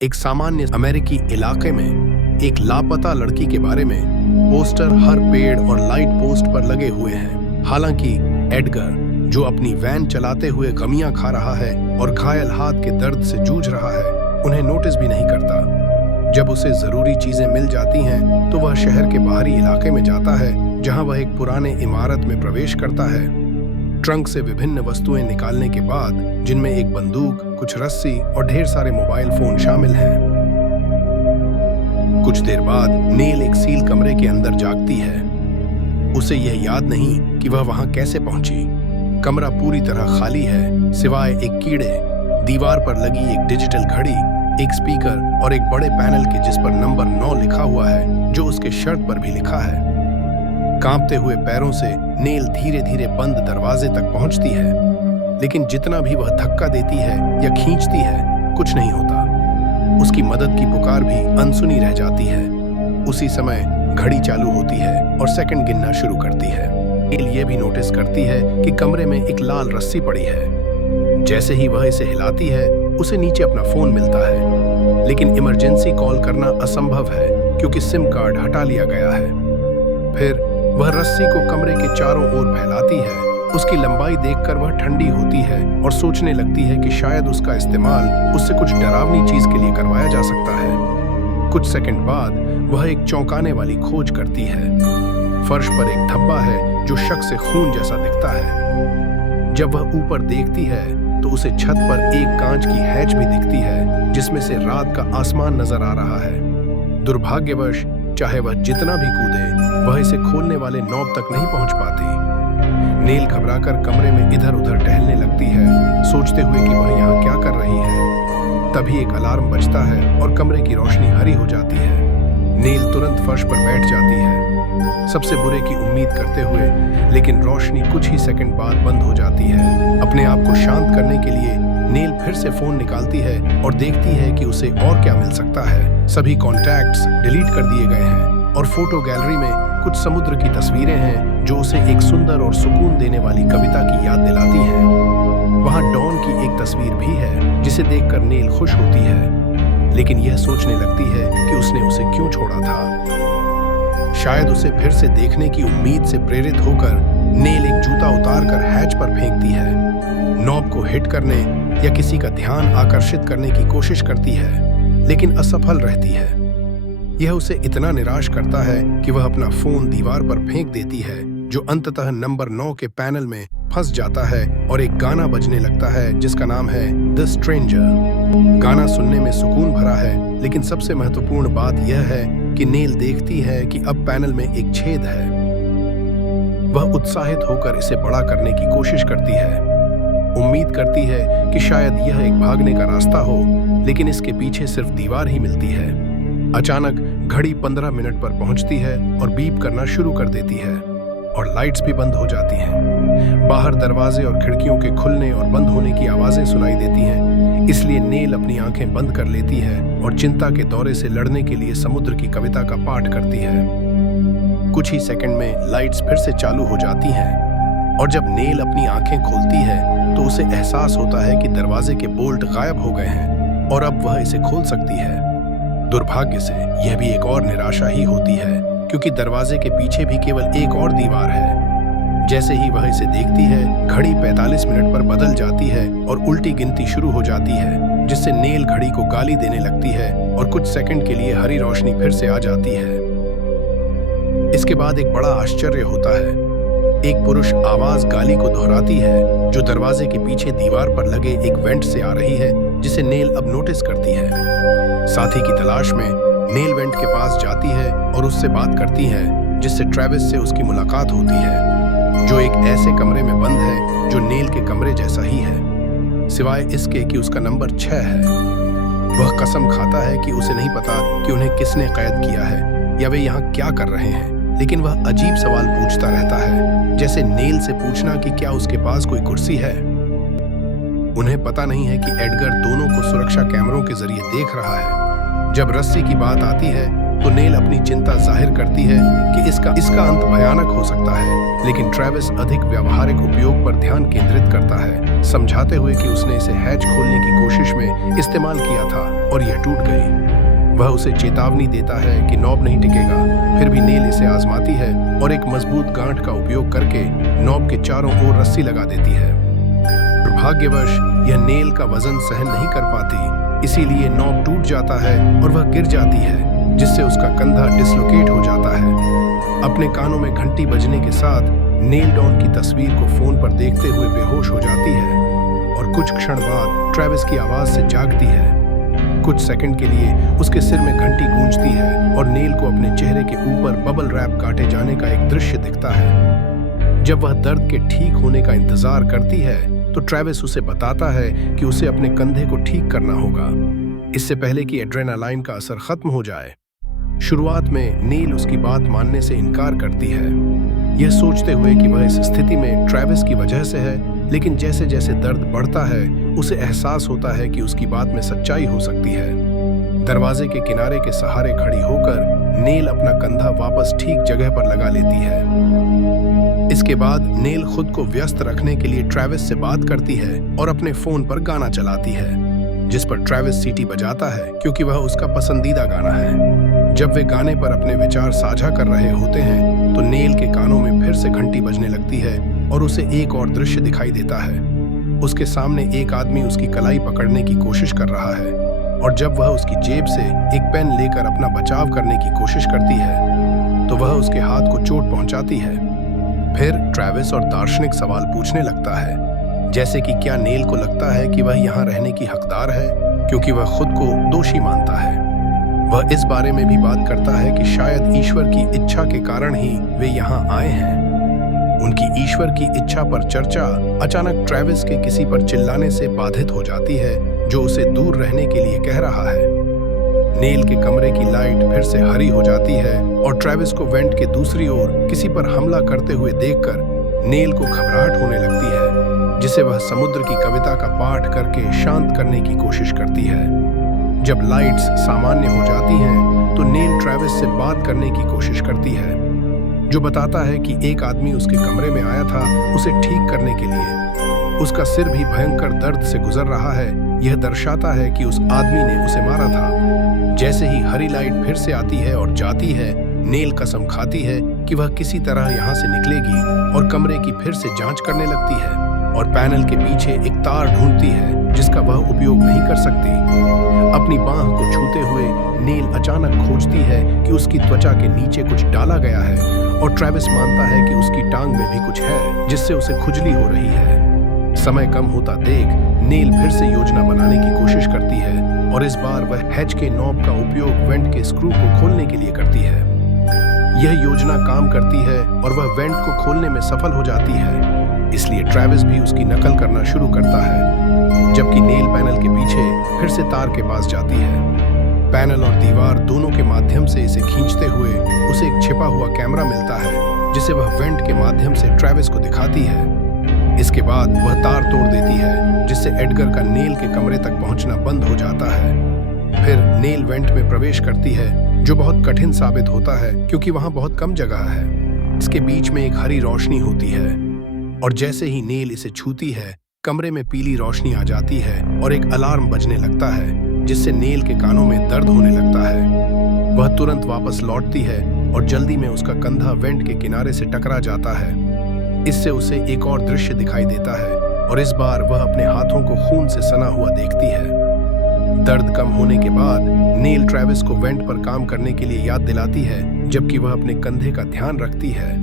एक सामान्य अमेरिकी इलाके में एक लापता लड़की के बारे में पोस्टर हर पेड़ और लाइट पोस्ट पर लगे हुए हैं। हालांकि एडगर, जो अपनी वैन चलाते हुए गमियां खा रहा है और घायल हाथ के दर्द से जूझ रहा है, उन्हें नोटिस भी नहीं करता। जब उसे जरूरी चीजें मिल जाती हैं, तो वह शहर के बाहरी इलाके में जाता है, जहां वह एक पुराने इमारत में प्रवेश करता है। ट्रंक से विभिन्न वस्तुएं निकालने के बाद, जिनमें एक बंदूक, कुछ रस्सी और ढेर सारे मोबाइल फोन शामिल हैं। कुछ देर बाद नेल एक सील कमरे के अंदर जागती है। उसे यह याद नहीं कि वह वहां कैसे पहुंची। कमरा पूरी तरह खाली है, सिवाय एक कीड़े, दीवार पर लगी एक डिजिटल घड़ी, एक स्पीकर और एक बड़े पैनल के जिस पर नंबर 9 लिखा हुआ है, जो उसके शर्ट पर भी लिखा है। कांपते हुए पैरों से नेल धीरे धीरे बंद दरवाजे तक पहुंचती है, लेकिन जितना भी वह धक्का देती है या खींचती है, कुछ नहीं होता। उसकी मदद की पुकार भी अनसुनी रह जाती है। उसी समय घड़ी चालू होती है और सेकंड गिनना शुरू करती है। नेल ये भी नोटिस करती है कि कमरे में एक लाल रस्सी पड़ी है। जैसे ही वह इसे हिलाती है, उसे नीचे अपना फोन मिलता है, लेकिन इमरजेंसी कॉल करना असंभव है क्योंकि सिम कार्ड हटा लिया गया है। फिर वह रस्सी को कमरे के चारों ओर फैलाती है। उसकी लंबाई देखकर वह ठंडी होती है और सोचने लगती है कि शायद उसका इस्तेमाल उससे कुछ डरावनी चीज के लिए करवाया जा सकता है। कुछ सेकंड बाद वह एक चौंकाने वाली खोज करती है। फर्श पर एक धब्बा है जो शक से खून जैसा दिखता है। जब वह ऊपर देखती है तो उसे छत पर एक कांच की हैच भी दिखती है, जिसमें से रात का आसमान नजर आ रहा है। दुर्भाग्यवश चाहे वह जितना भी कूदे, वह इसे खोलने वाले नॉब तक नहीं पहुंच पाती। नेल घबराकर कमरे में इधर उधर टहलने लगती है, सोचते हुए कि वह यहाँ क्या कर रही है। तभी एक अलार्म बजता है और कमरे की रोशनी हरी हो जाती है। नेल तुरंत फर्श पर बैठ जाती है, सबसे बुरे की उम्मीद करते हुए, लेकिन रोशनी कुछ ही सेकंड बाद बंद हो जाती है। अपने आप को शांत करने के लिए नेल फिर से फोन निकालती है और देखती है कि उसे और क्या मिल सकता है। सभी कॉन्टैक्ट्स डिलीट कर दिए गए हैं और फोटो गैलरी में कुछ समुद्र की तस्वीरें हैं, जो उसे एक सुंदर और सुकून देने वाली कविता की याद दिलाती हैं। वहां डॉन की एक तस्वीर भी है, जिसे देखकर नेल खुश होती है, लेकिन यह सोचने लगती है कि उसने उसे क्यों छोड़ा था। शायद उसे फिर से देखने की उम्मीद से प्रेरित होकर नेल एक जूता उतारकर हैच पर फेंकती है। नॉब को हिट करने या किसी का ध्यान आकर्षित करने की कोशिश करती है, लेकिन असफल रहती है। यह उसे इतना निराश करता है कि वह अपना फोन दीवार पर फेंक देती है, जो अंततः नंबर 9 के पैनल में फंस जाता है और एक गाना बजने लगता है जिसका नाम है द स्ट्रेंजर। गाना सुनने में सुकून भरा है, लेकिन सबसे महत्वपूर्ण बात यह है कि नेल देखती है कि अब पैनल में एक छेद है। वह उत्साहित होकर इसे बड़ा करने की कोशिश करती है, उम्मीद करती है कि शायद यह एक भागने का रास्ता हो, लेकिन इसके पीछे सिर्फ दीवार ही मिलती है। अचानक घड़ी 15 मिनट पर पहुंचती है और बीप करना शुरू कर देती है और लाइट्स भी बंद हो जाती हैं। बाहर दरवाजे और खिड़कियों के खुलने और बंद होने की आवाजें सुनाई देती हैं, इसलिए नेल अपनी आंखें बंद कर लेती है और चिंता के दौरे से लड़ने के लिए समुद्र की कविता का पाठ करती है। कुछ ही सेकंड में लाइट्स फिर से चालू हो जाती हैं और जब नेल अपनी आंखें खोलती है तो उसे एहसास होता है कि दरवाजे के बोल्ट गायब हो गए हैं और अब वह इसे खोल सकती है। दुर्भाग्य से यह भी एक और निराशा ही होती है, क्योंकि दरवाजे के पीछे भी केवल एक और दीवार है। जैसे ही वह इसे देखती है, घड़ी 45 मिनट पर बदल जाती है और उल्टी गिनती शुरू हो जाती है, जिससे नेल घड़ी को गाली देने लगती है और कुछ सेकंड के लिए हरी रोशनी फिर से आ जाती है। इसके बाद एक बड़ा आश्चर्य होता है। एक पुरुष आवाज गाली को दोहराती है, जो दरवाजे के पीछे दीवार पर लगे एक वेंट से आ रही है, जिसे नेल अब नोटिस करती है। साथी की तलाश में नेल वेंट के पास जाती है और उससे बात करती है, जिससे ट्रेविस से उसकी मुलाकात होती है, जो एक ऐसे कमरे में बंद है जो नेल के कमरे जैसा ही है, सिवाय इसके कि उसका नंबर 6 है। वह कसम खाता है कि उसे नहीं पता कि उन्हें किसने कैद किया है या वे यहाँ क्या कर रहे हैं, लेकिन वह अजीब सवाल पूछता रहता है, जैसे नेल से पूछना कि क्या उसके पास कोई कुर्सी है। उन्हें पता नहीं है कि एडगर दोनों को सुरक्षा कैमरों के जरिए देख रहा है। जब रस्सी की बात आती है तो नेल अपनी चिंता जाहिर करती है कि इसका अंत भयानक हो सकता है, लेकिन ट्रेविस अधिक व्यावहारिक उपयोग पर ध्यान केंद्रित करता है, समझाते हुए कि उसने इसे हैच खोलने की कोशिश में इस्तेमाल किया था और यह टूट गई। वह उसे चेतावनी देता है कि नॉब नहीं टिकेगा। फिर भी नेल इसे आजमाती है और एक मजबूत गांठ का उपयोग करके नॉब के चारों ओर रस्सी लगा देती है। दुर्भाग्यवश यह नेल का वजन सहन नहीं कर पाती, इसीलिए नॉब टूट जाता है और वह गिर जाती है, जिससे उसका कंधा डिसलोकेट हो जाता है। अपने कानों में घंटी बजने के साथ नेल डॉन की तस्वीर को फोन पर देखते हुए बेहोश हो जाती है और कुछ क्षण बाद ट्रेविस की आवाज से जागती है। कुछ सेकंड के लिए उसके सिर में घंटी गूंजती है और नेल को अपने चेहरे के ऊपर बबल रैप काटे जाने का एक दृश्य दिखता है। जब वह दर्द के ठीक होने का इंतजार करती है तो ट्रेविस उसे बताता है कि उसे अपने कंधे को ठीक करना होगा, इससे पहले कि एड्रेनालाइन का असर खत्म हो जाए। शुरुआत में नेल उसकी बात मानने से इनकार करती है, यह सोचते हुए कि वह इस स्थिति में ट्रेविस की वजह से है, लेकिन जैसे जैसे दर्द बढ़ता है उसे एहसास होता है कि उसकी बात में सच्चाई हो सकती है। दरवाजे के किनारे के सहारे खड़ी होकर नेल अपना कंधा वापस ठीक जगह पर लगा लेती है। इसके बाद नेल खुद को व्यस्त रखने के लिए ट्रेविस से बात करती है और अपने फोन पर गाना चलाती है, जिस पर ट्रेविस सीटी बजाता है क्योंकि वह उसका पसंदीदा गाना है। जब वे गाने पर अपने विचार साझा कर रहे होते हैं तो नेल के कानों में फिर से घंटी बजने लगती है और उसे एक और दृश्य दिखाई देता है। उसके सामने एक आदमी उसकी कलाई पकड़ने की कोशिश कर रहा है और जब वह उसकी जेब से एक पेन लेकर अपना बचाव करने की कोशिश करती है तो वह उसके हाथ को चोट पहुंचाती है। फिर ट्रेविस और दार्शनिक सवाल पूछने लगता है, जैसे कि क्या नेल को लगता है कि वह यहाँ रहने की हकदार है क्योंकि वह खुद को दोषी मानता है। वह इस बारे में भी बात करता है कि शायद ईश्वर की इच्छा के कारण ही वे यहाँ आए हैं। उनकी ईश्वर की इच्छा पर चर्चा अचानक ट्रेविस के किसी पर चिल्लाने से बाधित हो जाती है, जो उसे दूर रहने के लिए कह रहा है। नेल के कमरे की लाइट फिर से हरी हो जाती है और ट्रेविस को वेंट के दूसरी ओर किसी पर हमला करते हुए देखकर नेल को घबराहट होने लगती है, जिसे वह समुद्र की कविता का पाठ करके शांत करने की कोशिश करती है। जब लाइट्स सामान्य हो जाती हैं तो नेल ट्रेविस से बात करने की कोशिश करती है, जो बताता है कि एक आदमी उसके कमरे में आया था उसे ठीक करने के लिए। उसका सिर भी भयंकर दर्द से गुजर रहा है, यह दर्शाता है कि उस आदमी ने उसे मारा था। जैसे ही हरी लाइट फिर से आती है और जाती है, नेल कसम खाती है कि वह किसी तरह यहाँ से निकलेगी और कमरे की फिर से जांच करने लगती है और पैनल के पीछे एक तार ढूंढती है जिसका वह उपयोग नहीं कर सकती। अपनी बांह को छूते हुए नेल अचानक खोजती है कि उसकी त्वचा के नीचे कुछ डाला गया है और ट्रेविस मानता है कि उसकी टांग में भी कुछ है जिससे उसे खुजली हो रही है। समय कम होता देख नेल फिर से योजना बनाने की कोशिश करती है और इस बार वह हैच के नॉब का उपयोग वेंट के स्क्रू को खोलने के लिए करती है। यह योजना काम करती है और वह वेंट को खोलने में सफल हो जाती है, इसलिए ट्रेविस भी उसकी नकल करना शुरू करता है। जबकि नेल पैनल के पीछे फिर से तार के पास जाती है। पैनल और दीवार दोनों के माध्यम से इसे खींचते हुए उसे एक छिपा हुआ कैमरा मिलता है, जिसे वह वेंट के माध्यम से ट्रेविस को दिखाती है। इसके बाद वह तार तोड़ देती है, जिससे एडगर का नेल के कमरे तक पहुंचना बंद हो जाता है। फिर नेल वेंट में प्रवेश करती है, जो बहुत कठिन साबित होता है क्योंकि वहां बहुत कम जगह है। इसके बीच में एक हरी रोशनी होती है और जैसे ही नेल इसे छूती है, कमरे में पीली रोशनी आ जाती है और एक अलार्म बजने लगता है, जिससे नेल के कानों में दर्द होने लगता है। वह तुरंत वापस लौटती है और जल्दी में उसका कंधा वेंट के किनारे से टकरा जाता है। इससे उसे एक और दृश्य दिखाई देता है और इस बार वह अपने हाथों को खून से सना हुआ देखती है। दर्द कम होने के बाद नेल ट्रेविस को वेंट पर काम करने के लिए याद दिलाती है, जबकि वह अपने कंधे का ध्यान रखती है,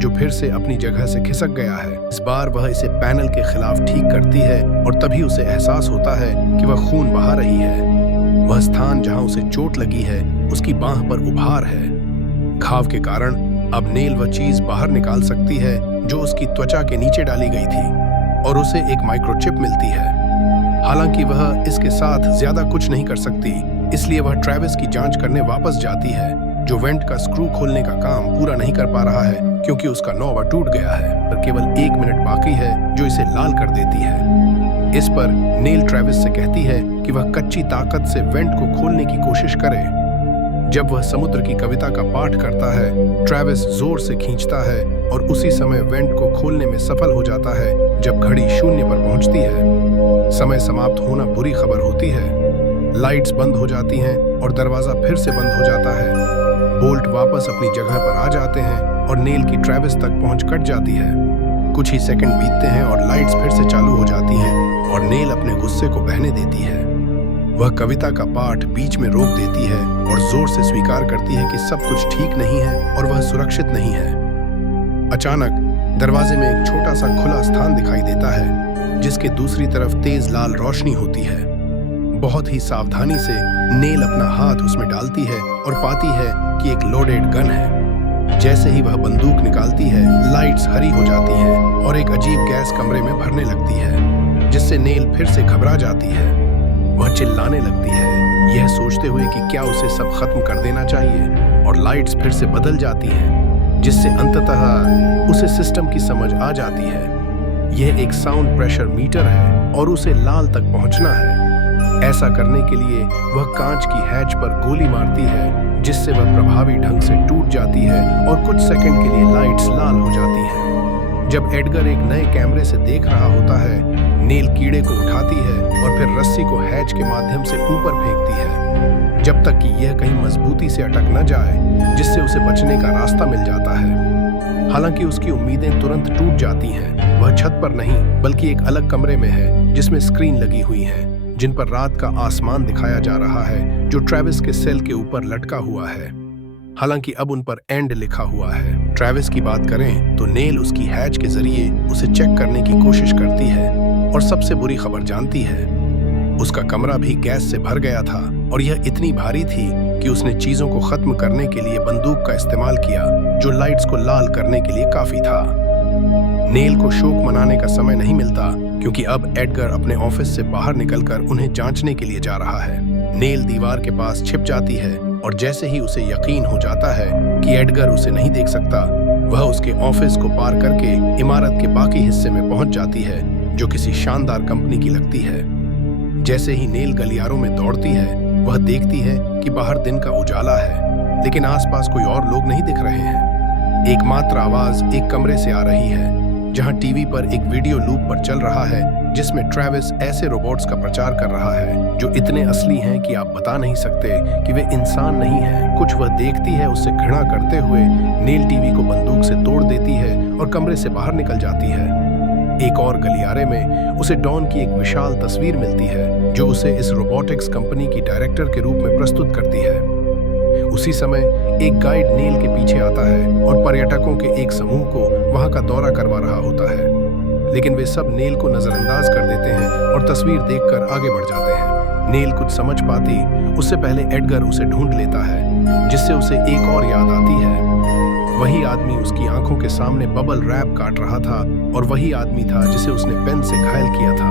जो फिर से अपनी जगह से खिसक गया है। इस बार वह इसे पैनल के खिलाफ ठीक करती है और तभी उसे एहसास होता है कि वह खून बहा रही है। वह स्थान जहां उसे चोट लगी है उसकी बांह पर उभार है। घाव के कारण अब नेल वह चीज बाहर निकाल सकती है जो उसकी त्वचा के नीचे डाली गई थी और उसे एक माइक्रोचिप मिलती है। हालांकि वह इसके साथ ज्यादा कुछ नहीं कर सकती, इसलिए वह ट्रेविस की जांच करने वापस जाती है, जो वेंट का स्क्रू खोलने का काम पूरा नहीं कर पा रहा है क्योंकि उसका नौवा टूट गया है और केवल 1 मिनट बाकी है जो इसे लाल कर देती है। इस पर नेल ट्रेविस से कहती है कि वह कच्ची ताकत से वेंट को खोलने की कोशिश करे। जब वह समुद्र की कविता का पाठ करता है, ट्रेविस जोर से खींचता है और उसी समय वेंट को खोलने में सफल हो जाता है। जब घड़ी 0 पर पहुंचती है, समय समाप्त होना बुरी खबर होती है। लाइट्स बंद हो जाती हैं और दरवाजा फिर से बंद हो जाता है। बोल्ट वापस अपनी जगह पर आ जाते हैं और नेल की ट्रेविस तक पहुंच कट जाती है। कुछ ही सेकंड बीतते हैं और लाइट्स फिर से चालू हो जाती हैं और नेल अपने गुस्से को बहने देती है। वह कविता का पाठ बीच में रोक देती है और जोर से स्वीकार करती है कि सब कुछ ठीक नहीं है और वह सुरक्षित नहीं है। अचानक दरवाजे में एक छोटा सा खुला स्थान दिखाई देता है, जिसके दूसरी तरफ तेज लाल रोशनी होती है। बहुत ही सावधानी से नेल अपना हाथ उसमें डालती है और पाती है कि एक लोडेड गन है। जैसे ही वह बंदूक निकालती है, लाइट्स हरी हो जाती हैं और एक अजीब गैस कमरे में भरने लगती है, जिससे नेल फिर से घबरा जाती है। वह चिल्लाने लगती है, यह सोचते हुए कि क्या उसे सब खत्म कर देना चाहिए, और लाइट्स फिर से बदल जाती हैं, जिससे अंततः उसे सिस्टम की समझ आ जाती है। यह एक साउंड प्रेशर मीटर है और उसे लाल तक पहुंचना है। ऐसा करने के लिए वह कांच की हैच पर गोली मारती है, जिससे वह प्रभावी ढंग से टूट जाती है और कुछ सेकंड के लिए लाइट्स लाल हो जाती हैं। जब एडगर एक नए कैमरे से देख रहा होता है, नेल कीड़े को उठाती है और फिर रस्सी को हैच के माध्यम से ऊपर फेंकती है, जब तक कि यह कहीं मजबूती से अटक न जाए, जिससे उसे बचने का रास्ता मिल जाता है। हालांकि उसकी उम्मीदें तुरंत टूट जाती हैं। वह छत पर नहीं बल्कि एक अलग कमरे में है, जिसमें स्क्रीन लगी हुई है, जिन पर रात का आसमान दिखाया जा रहा है, जो ट्रेविस के सेल के ऊपर लटका हुआ है। हालांकि अब उन पर एंड लिखा हुआ है। ट्रेविस की बात करें तो नेल उसकी हैच के जरिए उसे चेक करने की कोशिश करती है और सबसे बुरी खबर जानती है। उसका कमरा भी गैस से भर गया था और यह इतनी भारी थी कि उसने चीजों को खत्म करने के लिए बंदूक का इस्तेमाल किया, जो लाइट्स को लाल करने के लिए काफी था। नेल को शोक मनाने का समय नहीं मिलता, क्योंकि अब एडगर अपने ऑफिस से बाहर निकलकर उन्हें जांचने के लिए जा रहा है। नेल दीवार के पास छिप जाती है और जैसे ही उसे यकीन हो जाता है कि एडगर उसे नहीं देख सकता, वह उसके ऑफिस को पार करके इमारत के बाकी हिस्से में पहुंच जाती है, जो किसी शानदार कंपनी की लगती है। जैसे ही नेल गलियारों में दौड़ती है, वह देखती है कि बाहर दिन का उजाला है, लेकिन आसपास कोई और लोग नहीं दिख रहे हैं। एकमात्र आवाज एक कमरे से आ रही है, जहां टीवी पर एक वीडियो लूप पर चल रहा है, जिसमें ट्रेविस ऐसे रोबोट्स का प्रचार कर रहा है जो इतने असली हैं कि आप बता नहीं सकते कि वे इंसान नहीं हैं। कुछ वह देखती है, उससे घृणा करते हुए नेल टीवी को बंदूक से तोड़ देती है और कमरे से बाहर निकल जाती है। एक और गलियारे में उसे डॉन की एक विशाल तस्वीर मिलती है, जो उसे इस रोबोटिक्स कंपनी की डायरेक्टर के रूप में प्रस्तुत करती है। उसी समय एक गाइड नेल के पीछे आता है और पर्यटकों के एक समूह को वहां का दौरा करवा रहा होता है, लेकिन वे सब नेल को नजरअंदाज कर देते हैं और तस्वीर देखकर आगे बढ़ जाते हैं। नेल कुछ समझ पाती उससे पहले एडगर उसे ढूंढ लेता है, जिससे उसे एक और याद आती है। वही आदमी उसकी आंखों के सामने बबल रैप काट रहा था और वही आदमी था जिसे उसने पेन से घायल किया था।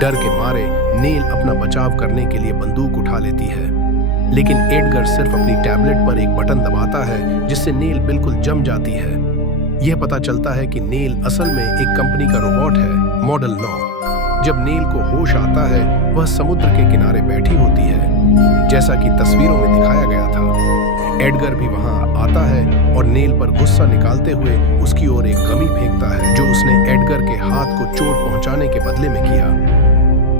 डर के मारे नेल अपना बचाव करने के लिए बंदूक उठा लेती है, लेकिन एडगर सिर्फ अपनी टैबलेट पर एक बटन दबाता है, जिससे नेल बिल्कुल जम जाती है। यह पता चलता है कि नेल असल में एक कंपनी का रोबोट है, मॉडल 9। जब नेल को होश आता है, वह समुद्र के किनारे बैठी होती है, जैसा कि तस्वीरों में दिखाया गया था। एडगर भी वहां आता है और नेल पर गुस्सा निकालते हुए उसकी ओर एक गमी फेंकता है, जो उसने एडगर के हाथ को चोट पहुंचाने के बदले में किया।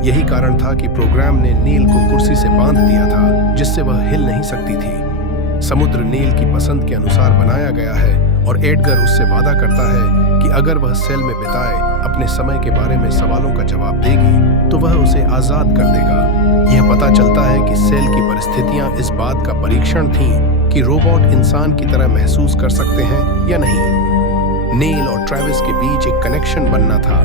यही कारण था कि प्रोग्राम ने नेल को कुर्सी से बांध दिया था, जिससे वह हिल नहीं सकती थी। समुद्र नेल की पसंद के अनुसार बनाया गया है और एडगर उससे वादा करता है कि अगर वह सेल में बिताए अपने समय के बारे में सवालों का जवाब देगी, तो वह उसे आजाद कर देगा। यह पता चलता है कि सेल की परिस्थितियां इस बात का परीक्षण थीं कि रोबोट इंसान की तरह महसूस कर सकते हैं या नहीं। नेल और ट्रेविस के बीच एक कनेक्शन बनना था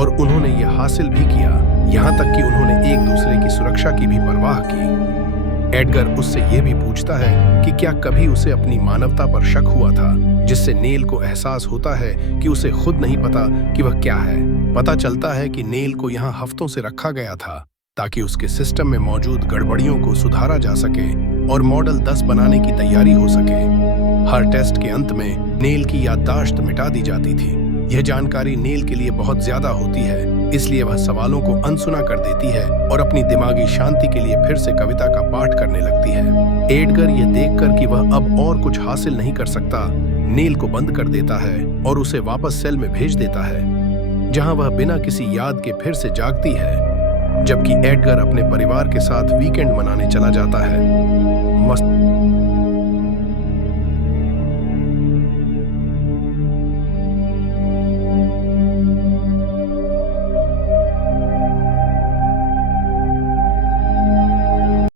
और उन्होंने यह हासिल भी किया, यहाँ तक कि उन्होंने एक दूसरे की सुरक्षा की भी परवाह की। एडगर उससे यह भी पूछता है कि क्या कभी उसे अपनी मानवता पर शक हुआ था, जिससे नेल को एहसास होता है कि उसे खुद नहीं पता कि वह क्या है। पता चलता है कि नेल को यहाँ हफ्तों से रखा गया था ताकि उसके सिस्टम में मौजूद गड़बड़ियों को सुधारा जा सके और मॉडल 10 बनाने की तैयारी हो सके। हर टेस्ट के अंत में नेल की याददाश्त मिटा दी जाती थी। यह जानकारी नेल के लिए बहुत ज्यादा होती है, इसलिए वह सवालों को अनसुना कर देती है और अपनी दिमागी शांति के लिए फिर से कविता का पाठ करने लगती है। एडगर यह देखकर कि वह अब और कुछ हासिल नहीं कर सकता, नेल को बंद कर देता है और उसे वापस सेल में भेज देता है, जहां वह बिना किसी याद के फिर से जागती है। जबकि एडगर अपने परिवार के साथ वीकेंड मनाने चला जाता है। मस्त